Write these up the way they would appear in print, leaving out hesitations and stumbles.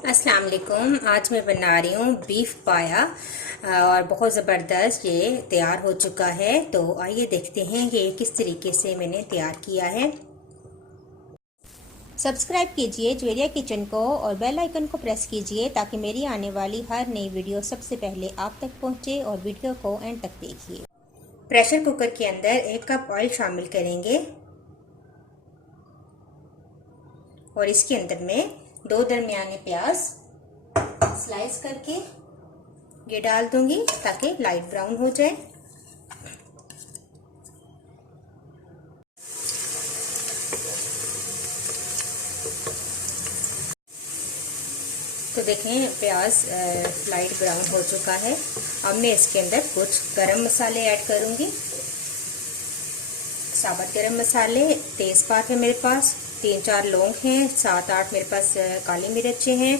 अस्सलाम वालेकुम। आज मैं बना रही हूँ बीफ पाया और बहुत ज़बरदस्त ये तैयार हो चुका है। तो आइए देखते हैं कि किस तरीके से मैंने तैयार किया है। सब्सक्राइब कीजिए ज्वेरिया किचन को और बेल आइकन को प्रेस कीजिए ताकि मेरी आने वाली हर नई वीडियो सबसे पहले आप तक पहुँचे और वीडियो को एंड तक देखिए। प्रेशर कुकर के अंदर 1 कप ऑयल शामिल करेंगे और इसके अंदर मैं 2 दरमियाने प्याज स्लाइस करके ये डाल दूंगी ताकि लाइट ब्राउन हो जाए। तो देखें प्याज लाइट ब्राउन हो चुका है। अब मैं इसके अंदर कुछ गरम मसाले ऐड करूंगी। साबुत गरम मसाले, तेज़पात है मेरे पास, 3-4 लौंग हैं, 7-8 मेरे पास काली मिर्चें हैं,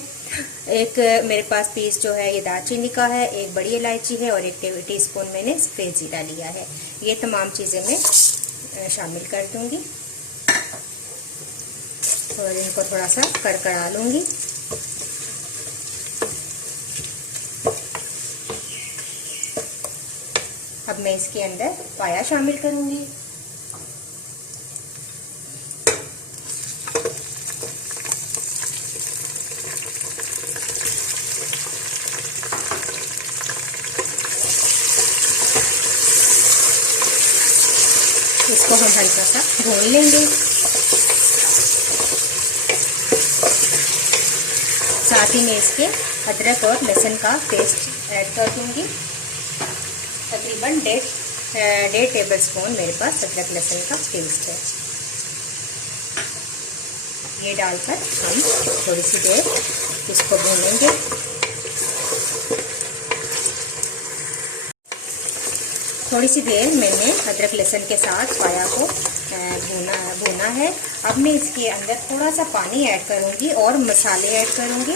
एक मेरे पास पीस जो है ये दालचीनी का है, एक बड़ी इलायची है और 1 टीस्पून मैंने सफ़ेद ज़ीरा लिया है। ये तमाम चीज़ें मैं शामिल कर दूंगी और इनको थोड़ा सा करकरा लूँगी। अब मैं इसके अंदर पाया शामिल करूँगी। इसको हम हल्का सा भून लेंगे। साथ ही में इसके अदरक और लहसुन का पेस्ट ऐड कर दूंगी। तकरीबन 1.5 टेबलस्पून मेरे पास अदरक लहसुन का पेस्ट है। ये डालकर हम थोड़ी सी देर इसको भूनेंगे। थोड़ी सी देर मैंने अदरक लहसुन के साथ पाया को भूना है। अब मैं इसके अंदर थोड़ा सा पानी ऐड करूंगी और मसाले ऐड करूंगी।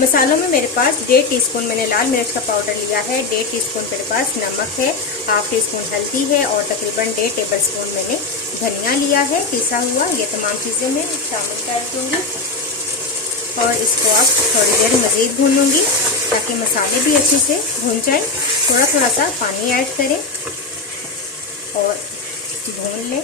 मसालों में मेरे पास 1.5 टीस्पून मैंने लाल मिर्च का पाउडर लिया है, 1.5 टीस्पून मेरे पास नमक है, 1/2 टीस्पून हल्दी है और तकरीबन 1.5 टेबलस्पून मैंने धनिया लिया है पिसा हुआ। ये तमाम चीज़ें मैं शामिल कर दूंगी और इसको आप थोड़ी देर मज़ीद भूनूंगी ताकि मसाले भी अच्छे से भून जाएं। थोड़ा थोड़ा सा पानी ऐड करें और भून लें।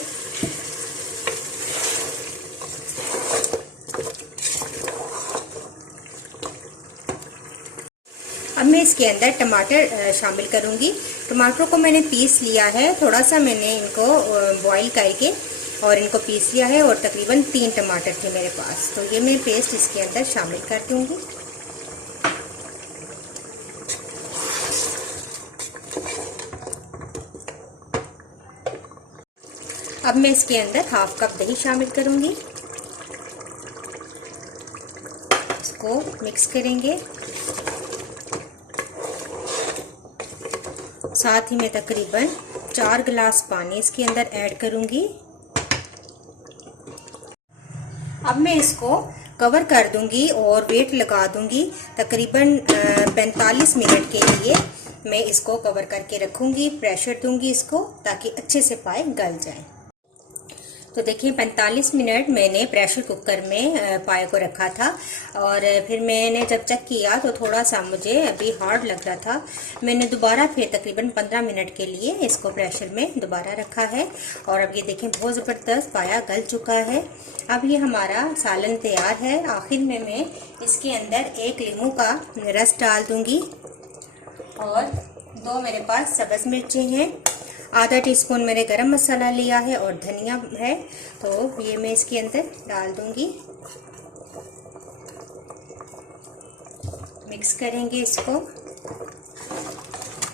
अब मैं इसके अंदर टमाटर शामिल करूंगी। टमाटरों को मैंने पीस लिया है, थोड़ा सा मैंने इनको बॉईल करके और इनको पीस लिया है और तकरीबन 3 टमाटर थे मेरे पास। तो ये मैं पेस्ट इसके अंदर शामिल कर दूंगी। अब मैं इसके अंदर 1/2 कप दही शामिल करूंगी। इसको मिक्स करेंगे। साथ ही मैं तकरीबन 4 गिलास पानी इसके अंदर ऐड करूंगी। अब मैं इसको कवर कर दूंगी और वेट लगा दूंगी। तकरीबन 45 मिनट के लिए मैं इसको कवर करके रखूंगी। प्रेशर दूंगी इसको ताकि अच्छे से पाए गल जाए। तो देखिए 45 मिनट मैंने प्रेशर कुकर में पाए को रखा था और फिर मैंने जब चेक किया तो थोड़ा सा मुझे अभी हार्ड लग रहा था। मैंने दोबारा फिर तकरीबन 15 मिनट के लिए इसको प्रेशर में दोबारा रखा है और अब ये देखें बहुत ज़बरदस्त पाया गल चुका है। अब ये हमारा सालन तैयार है। आखिर में मैं इसके अंदर 1 लीमू का रस डाल दूंगी और 2 मेरे पास सब्ज़ मिर्चें हैं, 1/2 टीस्पून मैंने गरम मसाला लिया है और धनिया है। तो ये मैं इसके अंदर डाल दूंगी। मिक्स करेंगे इसको।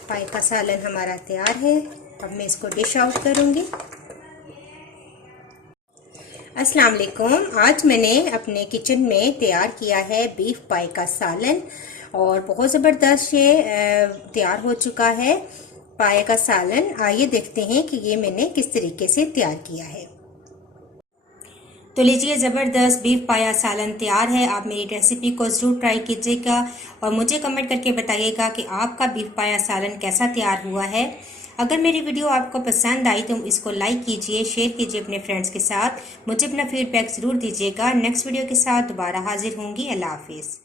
पाए का सालन हमारा तैयार है। अब मैं इसको डिश आउट करूंगी। अस्सलाम वालेकुम। आज मैंने अपने किचन में तैयार किया है बीफ पाए का सालन और बहुत ज़बरदस्त ये तैयार हो चुका है पाए का सालन। आइए देखते हैं कि ये मैंने किस तरीके से तैयार किया है। तो लीजिए ज़बरदस्त बीफ पाया सालन तैयार है। आप मेरी रेसिपी को ज़रूर ट्राई कीजिएगा और मुझे कमेंट करके बताइएगा कि आपका बीफ पाया सालन कैसा तैयार हुआ है। अगर मेरी वीडियो आपको पसंद आई तो इसको लाइक कीजिए, शेयर कीजिए अपने फ्रेंड्स के साथ। मुझे अपना फीडबैक ज़रूर दीजिएगा। नेक्स्ट वीडियो के साथ दोबारा हाजिर होंगी। अल्लाह हाफिज़।